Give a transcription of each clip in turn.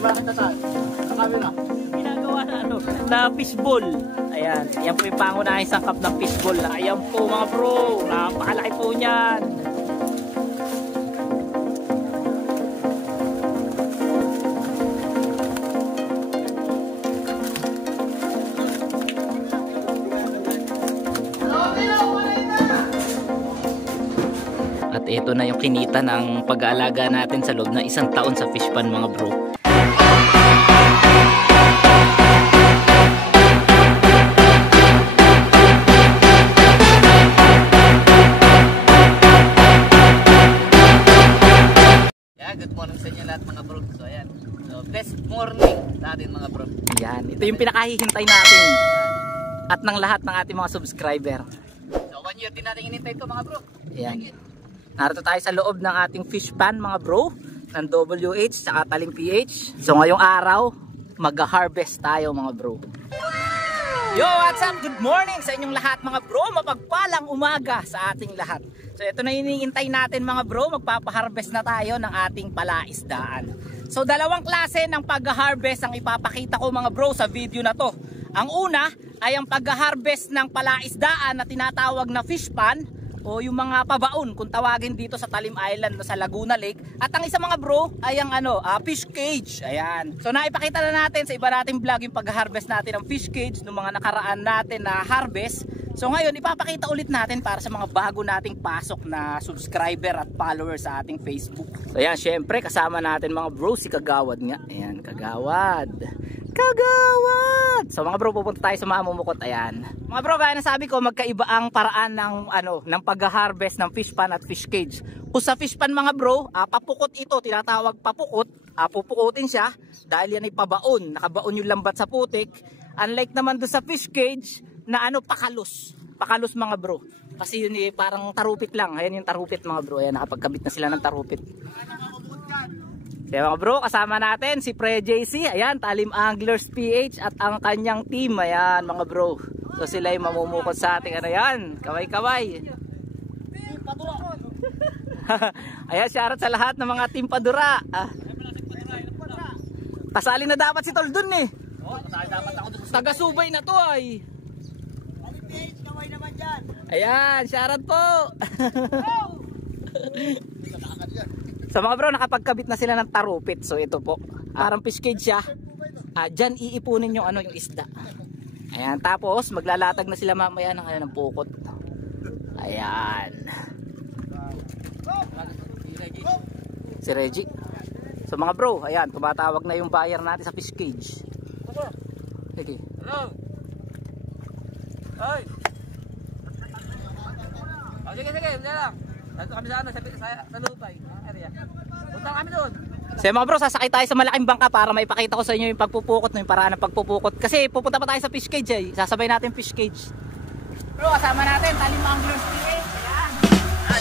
ba kita sa camera? Ginagawa na ano, na fishball. Ayan, yan po yung pangunahing sangkap ng fishball. Ayan po mga bro, napakalaki po niyan. At ito na yung kinita ng pag-aalaga natin sa loob ng 1 taon sa fish pan mga bro. Yeah, good morning sa inyo lahat mga bro. So ayan, so blessed morning natin mga bro. Ayan, ito yung pinakahihintay natin at ng lahat ng ating mga subscriber. So 1 year din natin inintay ito mga bro. Ayan. Narito tayo sa loob ng ating fish pan mga bro, ng WH saka Talim PH. So ngayong araw, mag-harvest tayo mga bro. Yo, what's up? Good morning sa inyong lahat mga bro. Mapagpalang umaga sa ating lahat. So ito na iniintay natin mga bro, magpapa-harvest na tayo ng ating palaisdaan. So dalawang klase ng pag-harvest ang ipapakita ko mga bro sa video na to. Ang una ay ang pag-harvest ng palaisdaan na tinatawag na fish pan, o yung mga pabaon kung tawagin dito sa Talim Island sa Laguna Lake. At ang isa mga bro ay ang fish cage. Ayan. So naipakita na natin sa iba nating vlog yung pag-harvest natin ng fish cage ng mga nakaraan natin na harvest. So ngayon ipapakita ulit natin para sa mga bago nating pasok na subscriber at followers sa ating Facebook. So ayan, syempre kasama natin mga bro si Kagawad nga. Ayan, Kagawad. Kagawad! So mga bro, pupunta tayo sa mamumukot. Ayan. Mga bro, gaya na sabi ko, magkaiba ang paraan ng pag-harvest ng fish pan at fish cage. Kung sa fish pan mga bro, papukot ito, tinatawag papukot. Pupukutin siya dahil yan ay pabaon. Nakabaon yung lambat sa putik. Unlike naman doon sa fish cage na pakalos. Pakalos mga bro. Kasi yun parang tarupit lang. Ayan yung tarupit mga bro. Ayan, nakapagkabit na sila ng tarupit. Kaya mga bro, kasama natin si Pre JC, ayan, Talim Anglers PH at ang kanyang team, ayan mga bro. So sila yung mamumukot sa ating yan, kaway-kaway. Ayan, shoutout sa lahat ng mga team Padura. Kasali na dapat si Tol dun eh. Dapat ako dun. Taga-subay na to ay. Ayan, shoutout po. So mga bro, nakapagkabit na sila ng tarupit. So ito po, parang fish cage siya. Diyan iipunin yung yung isda. Ayan, tapos maglalatag na sila mamaya ng pukot. Ayan. Si Reggie. So mga bro, ayan, tumatawag na yung buyer natin sa fish cage. Sige. Hello. Hoy. Sige, hindi lang. Dito kami sa lupay, area. Punta kami doon. So mga bro, sasakay tayo sa malaking bangka para maipakita ko sa inyo yung pagpupukot, yung paraan ng pagpupukot. Kasi pupunta pa tayo sa fish cage eh. Sasabay natin fish cage. Bro, kasama natin Talim Anglers PH. Ayan.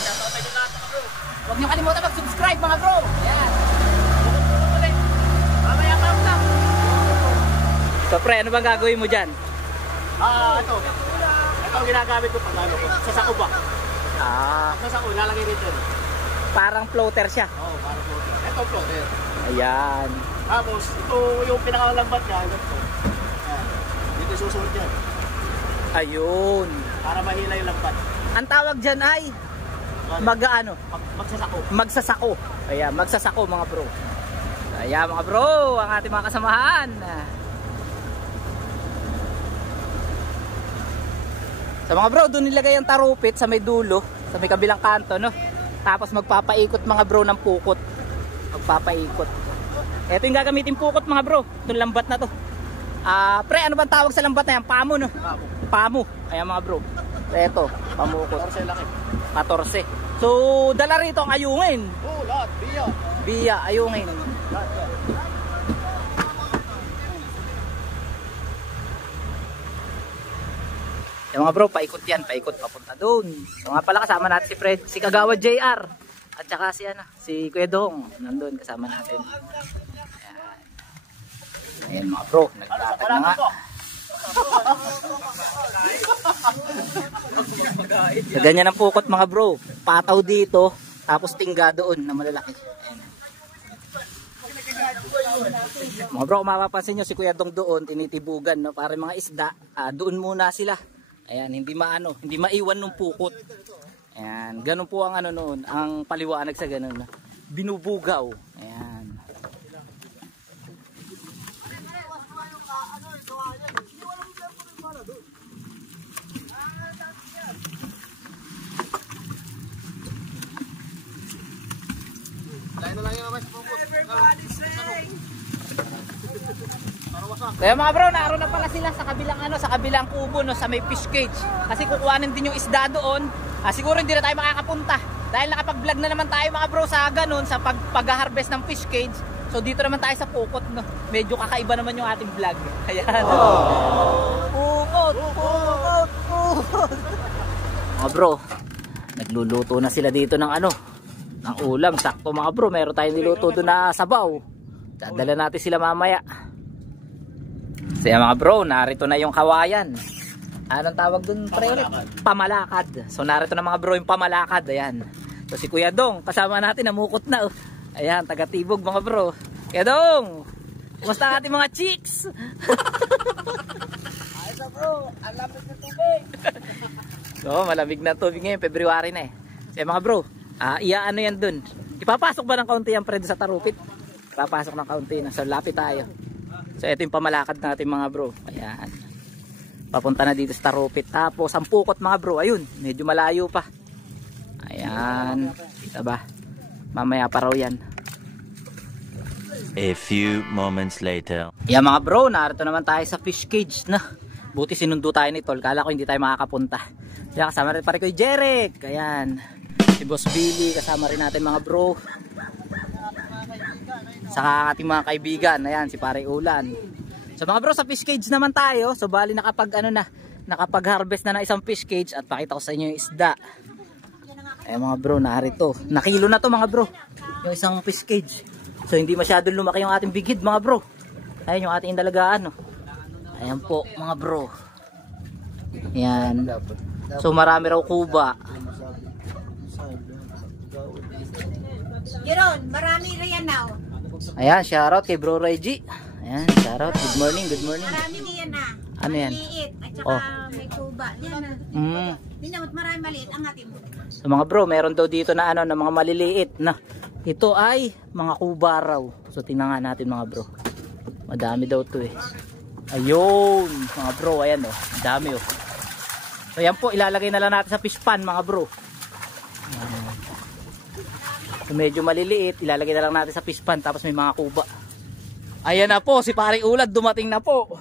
Shoutout sa inyo lahat mga bro. Huwag niyo kalimutan mag-subscribe mga bro. Ayan. Pupukot ulit. Mamaya pa ako. So pre, ano bang gagawin mo dyan? Ito. Ito ang ginagamit ko pag sa sako ba? Nasa ko, lalagay dito. Parang floater siya. Oo, parang floater. Ito floater. Ayan. Tapos, ito yung pinakalambat niya. Dito susunod yan. Ayun. Para mahila yung lambat. Ang tawag dyan ay magsasako. Magsasako. Ayan, magsasako mga bro. Ayan mga bro, ang ating mga kasamahan. So mga bro, doon nilagay ang tarupit sa may dulo, sa may kabilang kanto, no? Tapos magpapaikot mga bro ng pukot. Magpapaikot. Ito yung gagamitin pukot mga bro, itong lambat na to. Pre, ano bang tawag sa lambat na yan? Pamo, no? Pamo. Ayan mga bro. Ito, pamukot. 14 laki. 14. So, dala rito ang ayungin. Oo, lahat. Biya. Biya, ayungin. Lahat yan. Yung mga bro, paikot yan, paikot papunta doon. So nga pala kasama natin si Fred, si Kagawad JR. At saka si Kuya Dong, nandun kasama natin. Ayan. Ayan mga bro, naglatag na nga. So, ganyan ang pukot mga bro. Pataw dito, tapos tingga doon na malalaki. Ayan. Mga bro, kung mapapansin nyo, si Kuya Dong doon, tinitibugan, no? Para mga isda, doon muna sila. Ayan, hindi maiwan ng pukot. Ayan, ganun po ang ano noon, ang paliwanag sa ganun. Binubugaw. Ayan. Kaya mga bro, naroon na pala sila sa kabilang sa kabilang kubo, no, sa may fish cage. Kasi kukuhanin din yung isda doon. Siguro hindi na tayo makakapunta dahil nakapag-vlog na naman tayo mga bro sa ganun, sa pag-harvest ng fish cage. So dito naman tayo sa pukot, no. Medyo kakaiba naman yung ating vlog. Ayan. Pukot. Mga bro, nagluluto na sila dito ng ng ulam. Sakto mga bro, meron tayong niluto doon na sabaw. Dadala natin sila mamaya. So mga bro, narito na yung kawayan. Anong tawag dun pre ulit? Pamalakad. So narito na mga bro yung pamalakad. Ayan. So si Kuya Dong, kasama natin, namukot na. Ayan, taga-Tibog mga bro. Kuya Dong, kumusta ang ating mga chicks? Ayos na bro, ang lamig na tubig. So malamig na tubig ngayon, February na eh. So mga bro, iaano yan dun? Ipapasok ba ng kaunti yan pre sa tarupit? Ipapasok ng kaunti na. So lapit tayo. So ito yung pamalakad natin mga bro. Ayan. Papunta na dito sa tarupit. Tapos ang pukot mga bro, ayun, medyo malayo pa. Ayan. Kita ba? Mamaya pa raw yan. A few moments later. Yan mga bro, narito naman tayo sa fish cage na. Buti sinundo tayo ni Tol. Kala ko hindi tayo makakapunta. Kaya kasama rin pare ko yung Jeric. Ayan. Si Boss Billy, kasama rin natin mga bro. Saka ating mga kaibigan. Ayan, si Pare Ulan. So mga bro, sa fish cage naman tayo. So bali nakapag-harvest na ng isang fish cage. At pakita ko sa inyo yung isda. Ayan mga bro, narito. Nakilo na to mga bro, yung isang fish cage. So hindi masyadong lumaki yung ating bigid mga bro. Ayan yung ating indalagaan, no? Ayan po mga bro. Ayan. So marami raw kuba. Jeron, marami rin yan na. Ayan, shoutout kay Bro Reggie. Ayan, shoutout. Good morning, good morning. Marami yan na. Ano yan? Maliit. At saka may kuba. Yan na. Hindi naman marami maliit ang ating. So mga bro, meron daw dito na na mga maliliit na. Ito ay mga kuba raw. So tingnan nga natin mga bro. Madami daw to eh. Ayun, mga bro, ayan oh. Dami oh. So yan po, ilalagay na lang natin sa fish pan mga bro. So medyo maliliit, ilalagay na lang natin sa fish pan, tapos may mga kuba. Ayan na po, si Pare Ulad dumating na po.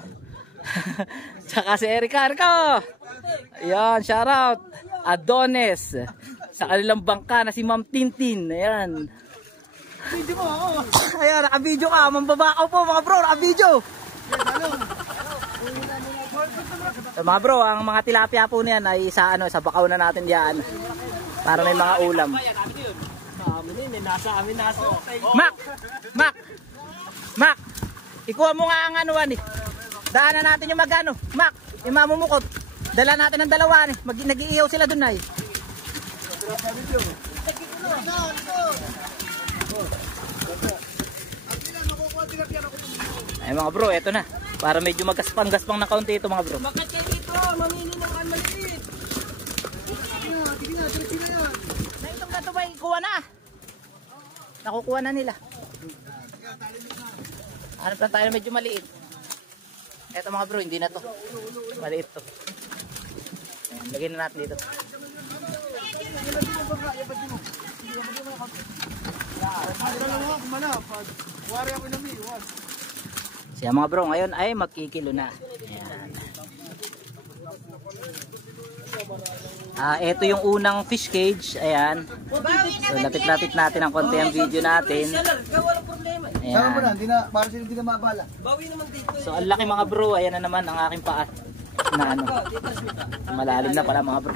Tsaka si Eric Arco. Ayan, shoutout Adonis. Sa kanilang bangka na si Ma'am Tintin. Ayan. Video mo ako. Ayan, naka-video ka. Mambabakaw po mga bro, naka-video. So mga bro, ang mga tilapia po niyan ay sa bakaw na natin diyan. Para may mga ulam. Mac, ikuha mo nga ang eh. Daanan natin yung Mac, yung mamumukot. Dala natin ang dalawa eh. Nag-iihaw sila dun ay. Ay mga bro, eto na. Para medyo magaspang-gaspang na kaunti ito mga bro. Bakit kayo dito? Mamili ng maliit. Sige na, diretso na yan. Na itong gato ba, ikuha na. Nakukuha na nila. Hanap lang tayo medyo maliit. Eto mga bro, hindi na to. Maliit to. Ayan, lagyan na natin dito. Siya mga bro, ngayon ay magkikilo na. Ayan. Ito yung unang fish cage. Ayan. So lapit-lapit natin ang konti ang video natin. Ayan. So ang laki mga bro. Ayan na naman ang aking paa. Na malalim na pala mga bro.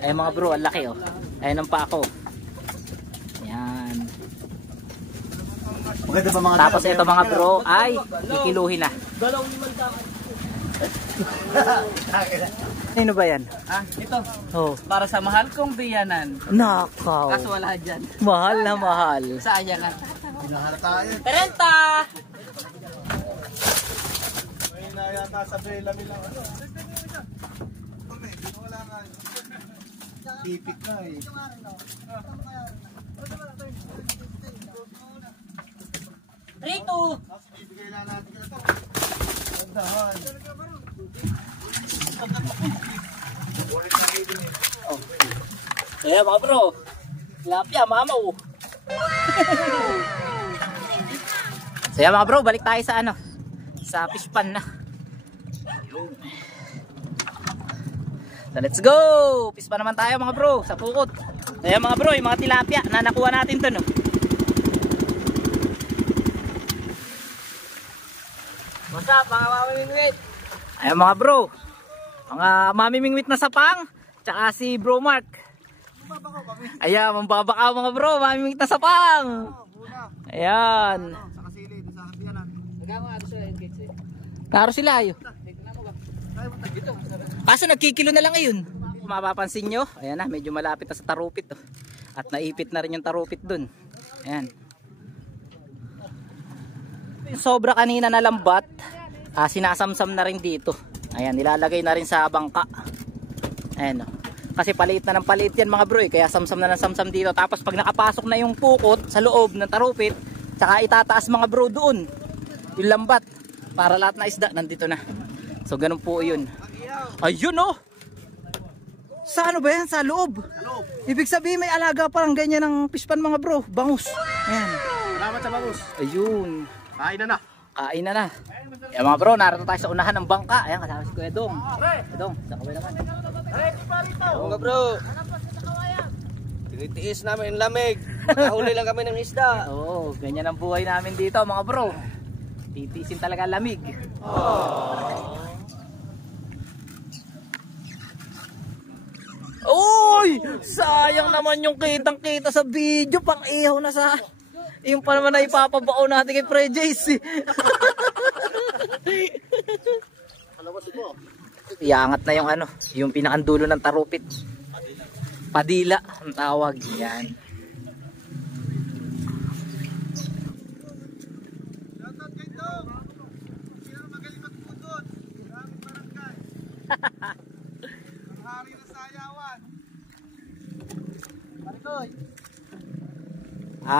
Ayan mga bro, ang laki oh. Ayan ang paa ko. Ayan. Tapos ito mga bro ay ikiluhin na. Ano ba yan? Ito. Oh. Para sa mahal kong biyanan. Nakaw. Kaso wala dyan. Mahal na mahal. Sayang nga. 30! Sasabihin lang nilang ano. Wala nga. Tipik na eh. Rito! Bibigay lang natin ka na to. Tandahan. Kaya mga bro, tilapia, mamaw. So yan mga bro, balik tayo sa ano, sa fish pan na. So let's go! Fish pan naman tayo mga bro, sa pukot. So yan mga bro, yung mga tilapia na nakuha natin to no. What's up mga mamimingwit? Ayan mga bro, mga mamimingwit na sapang, tsaka si Bro Mark. Ayan, mambabakaw mga bro, mamimingwit na sapang. Ayan. Sa kasili, sa hagyanan. Klaro sila ayo. Kaso nagkikilo na lang ngayon. Kung mapapansin nyo, ayan na, medyo malapit na sa tarupit. Oh. At naipit na rin yung tarupit dun. Ayan. Yung sobra kanina na lambat, sinasamsam na rin dito. Ayan, nilalagay na rin sa bangka. Ayan. Oh. Kasi paliit na ng paliit yan mga bro, kaya samsam na ng samsam dito. Tapos pag nakapasok na yung pukot sa loob ng tarupit, tsaka itataas mga bro doon yung lambat para lahat na isda nandito na. So ganun po yun. Ayun oh. Sa ano ba yan? Sa loob. Ibig sabihin may alaga parang ganyan ng fish pan mga bro. Bangus. Ayan. Salamat sa bangus. Ayun. Kain na na. Kain na na. Ayan mga bro, narito tayo sa unahan ng bangka. Ayan, kasama si Kuya Dong. Dong, sa kaway naman. Oo nga bro. Tinitiis namin ang lamig. Nakahuli lang kami ng isda. Oo, ganyan ang buhay namin dito mga bro. Titisin talaga lamig. Uy! Sayang naman yung kitang-kita sa video. Pang ihaw na sa... Yung pa naman na ipapabao natin kay Pre Jace. Iangat na yung ano, yung pinakandulo ng tarupit. Padila ang tawag. Yan.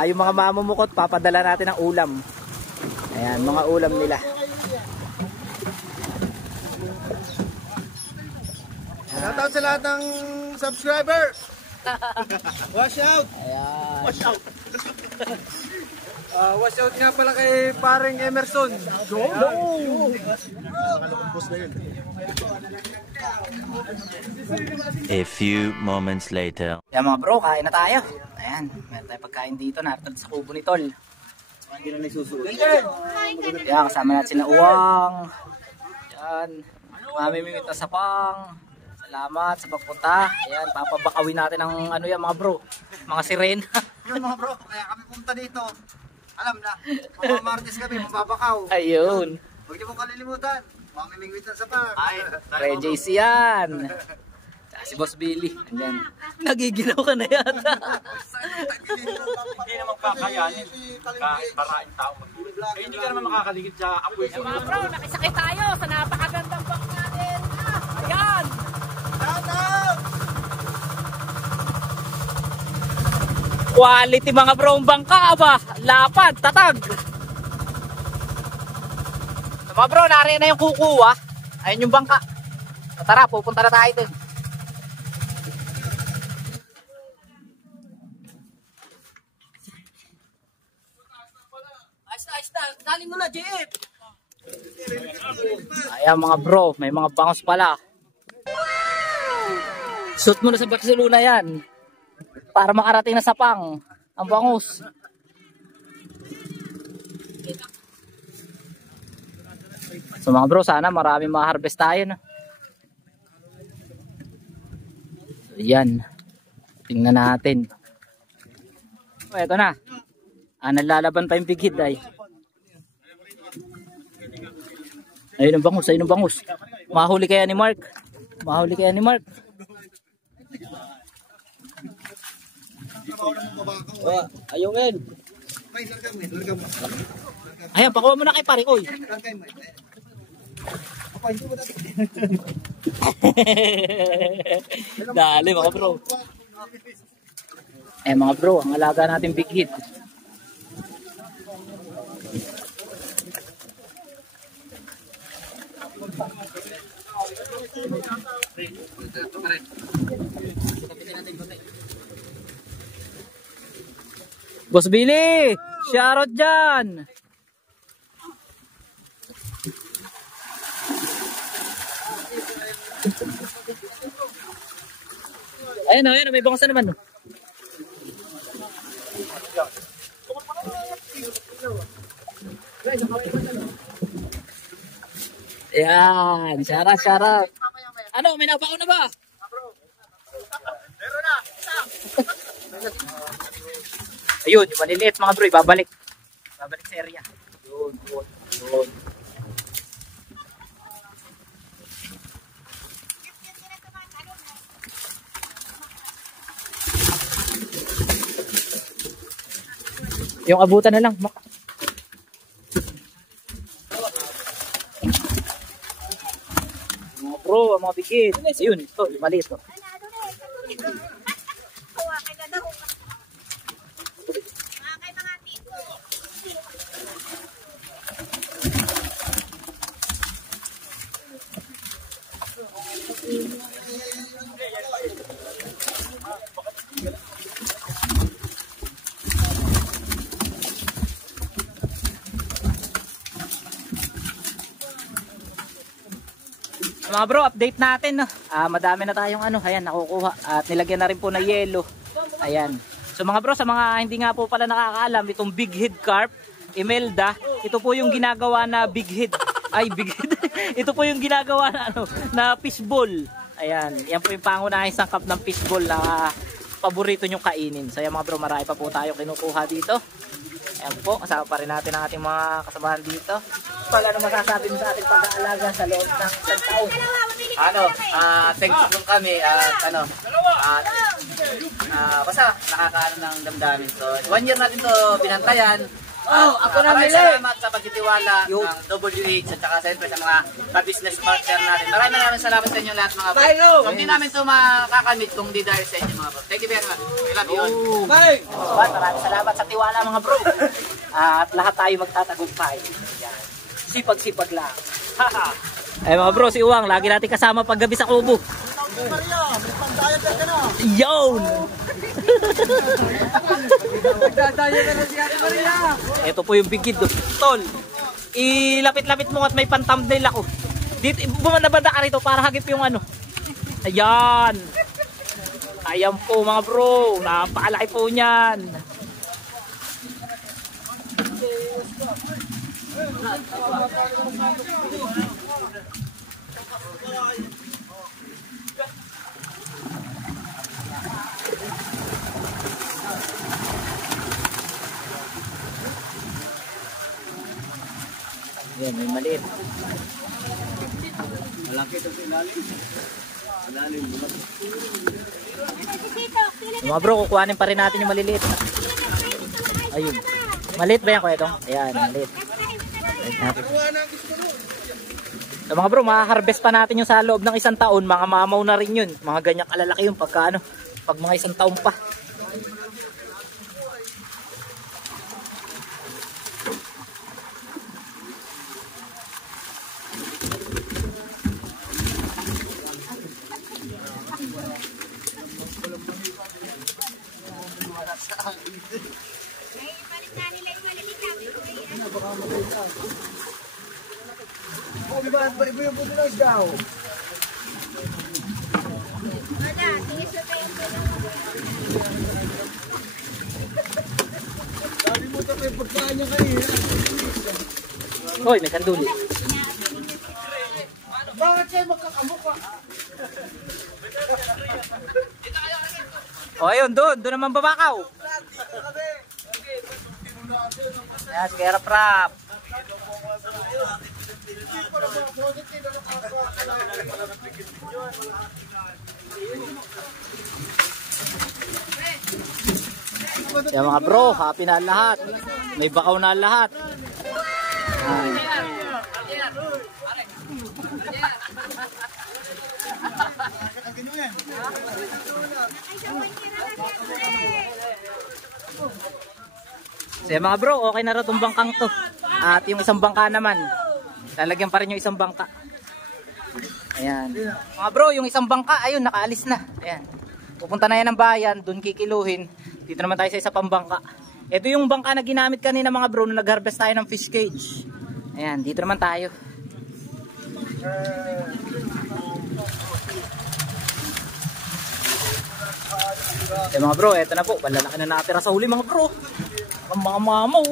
Yung mga mamumukot, papadala natin ng ulam. Ayan, mga ulam nila. Shoutout sa lahat ng subscriber. Wash out. Ayan. Wash out. Wash out nga pala kay paring Emerson. Go! A few moments later. Ayan mga bro, kain na tayo. Ayan, meron tayo pagkain dito na sa kubo ni Tol. Hindi na nagsusulit. Ayan, kasama natin sina Uwang. Ayan, mamimingwit na sapang. Salamat sa pagpunta. Ayan, papabakawin natin ang ano yan mga bro. Mga siren. Yun mga bro, kaya kami pumunta dito. Alam na, mga Martes kami, mababakaw. Ayun. Huwag niyo mong kalilimutan. Mamimingwit na sapang. Pre JC yan. Si Boss Billy. Andyan. Nagiginaw ka na yata. Hindi naman kakayanin kahit maraming tao magtulog. Eh, hindi ka naman makakaligid sa apoy. Mga bro, nakisakay tayo sa napakagandang bang natin. Ayan. Quality mga bro ang bangka ba? Lapad, tatag. So, mga bro, nariyan na yung kukuha. Ayun yung bangka. So, tara, pupunta na tayo dun. Ayos na. Dali mo na, Jeep. Ayan mga bro, may mga bangus pala. Shoot mo na sa Barcelona yan. Para makarating na sa pang ang bangus. So mga bro, sana maraming ma-harvest tayo na. So, yan. Tingnan natin. So, eto na. Nalalaban pa yung bigid ay. Ayun ang bangus, ayun ang bangus. Mahuli kaya ni Mark. Mahuli kaya ni Mark. Ayungin. Ayan, pakuha mo na kay pare, oy. Dali mga bro. Mga bro, ang alaga natin big hit. Boss Billy, shoutout dyan. Ayan, may bangsa naman. Ayan, shoutout. Ano, may nabaon na ba? Meron na. Ayun, yung maliliit mga bro, babalik sa area. Yun. Yung abutan na lang. Mga bro, mga bigit. Ayun, ito, yung maliit. Mga bro, update natin, no? Madami na tayong ayan, nakukuha at nilagyan na rin po na yelo. Ayan. So mga bro, sa mga hindi nga po pala nakakaalam, itong big head carp, Imelda, ito po yung ginagawa na big head. Ito po yung ginagawa na na fishball. Ayan, yan po yung pangunahing sangkap ng fishball na paborito nyong kainin. So yan mga bro, marami pa po tayo kinukuha dito. Ayan po, kasama pa rin natin ang ating mga kasamahan dito. Ano masasabi mo sa ating pag-aalaga sa loob ng isang taon? Thankful kami at basta nakakaano ng damdamin. So 1 year natin to binantayan. Maraming salamat sa pagtitiwala ng WH at saka siyempre sa mga ka-business partner natin. Maraming salamat sa inyo lahat mga bro. So hindi namin ito makakamit kung di dahil sa inyo mga bro. Thank you very much. We love you all. Bye! Maraming salamat sa tiwala mga bro. At lahat tayo magtatagumpay. Yan. Sipag-sipag lang. Ay mga bro, si Uwang, lagi natin kasama paggabi sa kubo. Yun! Ito po yung bigid. Tol, ilapit-lapit mo at may pan-thumbnail ako. Dito, bumanda-banda ka rito para hagip yung Ayan. Ayan po mga bro, napakalaki po niyan. Yan, may maliit. Malaki ito sa ilalim. Mga bro, kukuhanin pa rin natin yung maliliit. Ayun. Maliit ba yan kuya Dong? Ayan, maliit. So, mga bro, makaharvest pa natin yung sa loob ng isang taon. Mga mamaw na rin yun. Mga ganyang kalalaki yung pag mga isang taon pa. Hoy, may kanduli. Bakit kayo magkakamuk pa? O ayun, doon naman babakaw. Ayan, si Kera Prap. Yan mga bro, happy na lahat. May bakaw na lahat. So mga bro, okay na rin itong bangkang to. At yung isang bangka naman, lalagyan pa rin yung isang bangka. Ayan. Mga bro, yung isang bangka, ayun, nakaalis na. Ayan. Pupunta na yan ng bayan, dun kikiluhin. Dito naman tayo sa isa pang bangka. Ito yung bangka na ginamit kanina mga bro, nung nag-harvest tayo ng fish cage. Ayan, dito naman tayo. Ayan mga bro, eto na po. Malalaki na natira sa huli mga bro. Ang mga mamaw.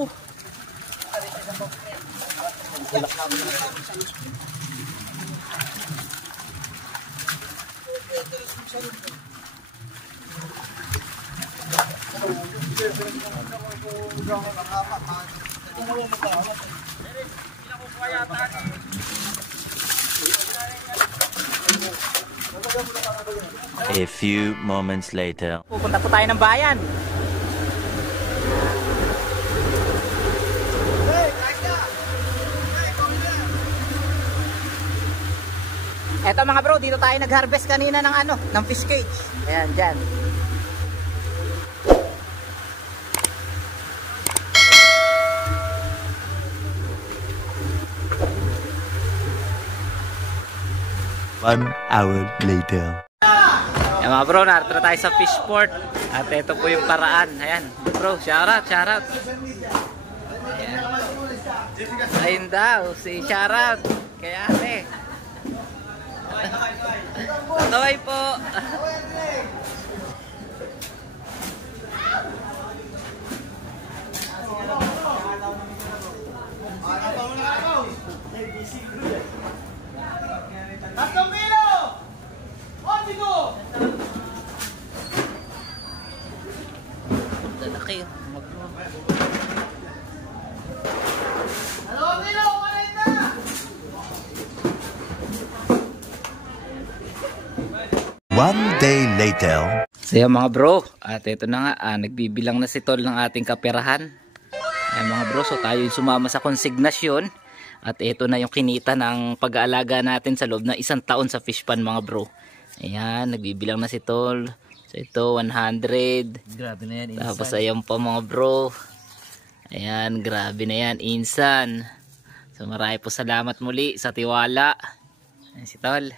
A few moments later. Pupunta po tayo ng bayan. Eto mga bro, dito tayo nag-harvest kanina ng ano, ng fish cage. Ayan, dyan. One hour later. Ayan mga bro, narito na tayo sa fish port. At ito po yung paraan. Ayan, bro, shout out, shout out. Ayan. Ayun daw, si shout out. Kaya ate. Taway po. Tatlong kilo! Otigo! Lalaki. Dalawang kilo! 1 day later. So yan mga bro, at ito na nga, nagbibilang na si Tol ng ating kaperahan. Ayan mga bro, so tayo yung sumama sa konsignasyon. At ito na yung kinita ng pag-aalaga natin sa loob ng 1 taon sa fish pan mga bro. Ayan, nagbibilang na si Tol. So ito, 100. Grabe na yan, insan. Tapos ayan pa mga bro. Ayan, grabe na yan, insan. So marami po salamat muli sa tiwala. Ayan si Tol.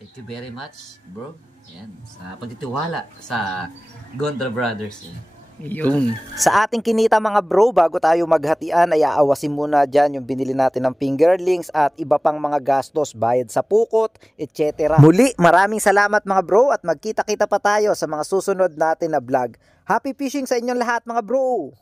Thank you very much, bro. Ayan, sa pagtitiwala sa Gondra Brothers. Yun. Sa ating kinita mga bro, bago tayo maghatian ay aawasin muna dyan yung binili natin ng fingerlings at iba pang mga gastos, bayad sa pukot, etc. Muli, maraming salamat mga bro at magkita-kita pa tayo sa mga susunod natin na vlog. Happy fishing sa inyong lahat mga bro!